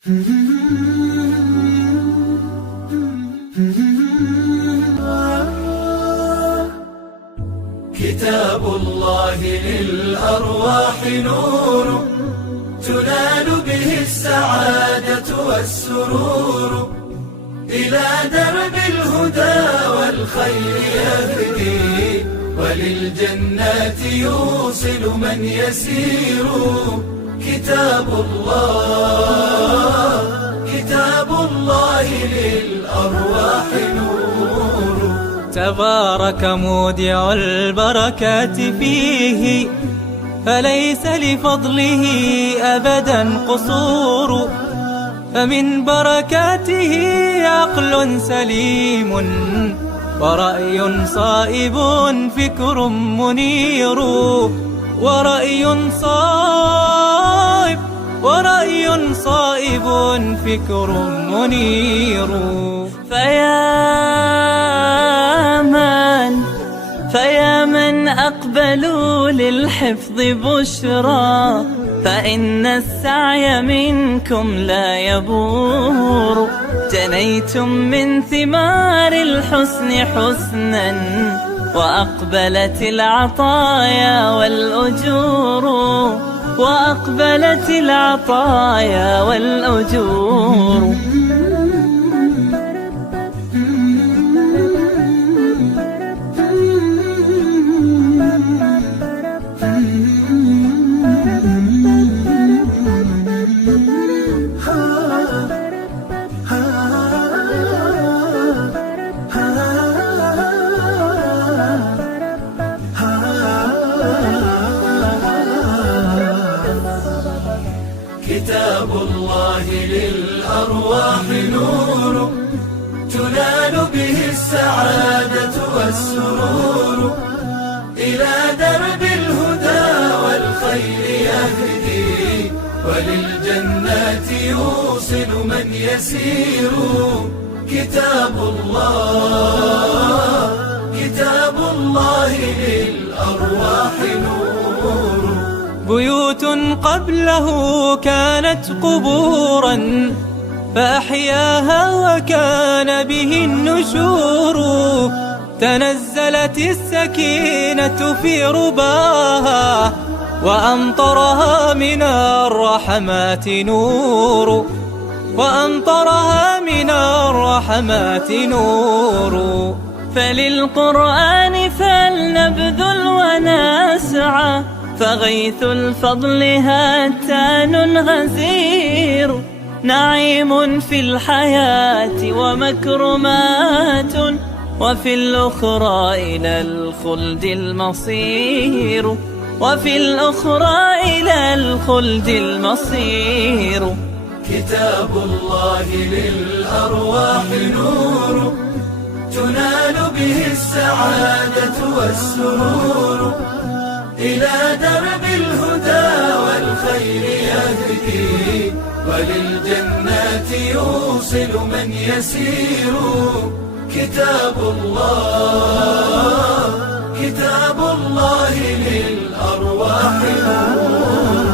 كتاب الله للأرواح نور، تنال به السعادة والسرور، إلى درب الهدى والخير يهدي، وللجنات يوصل من يسير. كتاب الله للأرواح نور. تبارك مودع البركات فيه، فليس لفضله أبدا قصور. فمن بركاته عقل سليم، ورأي صائب فكر منير. ورأي صائب فكر منير. فيا من أقبلوا للحفظ بشرى، فإن السعي منكم لا يبور. جنيتم من ثمار الحسن حسنا، وأقبلت العطايا والأجور. وأقبلت العطايا والأجور. كتاب الله للأرواح نور، تنال به السعادة والسرور، إلى درب الهدى والخير يهدي، وللجنات يوصل من يسير. كتاب الله للأرواح نور. بيوت قبله كانت قبورا، فأحياها وكان به النشور. تنزلت السكينة في رباها، وأمطرها من الرحمات نور. وأمطرها من الرحمات نور. فللقرآن فلنبذل ونسعى، فغيث الفضل هاتان غزير. نعيم في الحياة ومكرمات، وفي الأخرى إلى الخلد المصير. وفي الأخرى إلى الخلد المصير. كتاب الله للأرواح نور، تنال به السعادة والسرور، إلى درب الهدى والخير يهدي، وللجنات يوصل من يسير. كتاب الله للأرواح نور.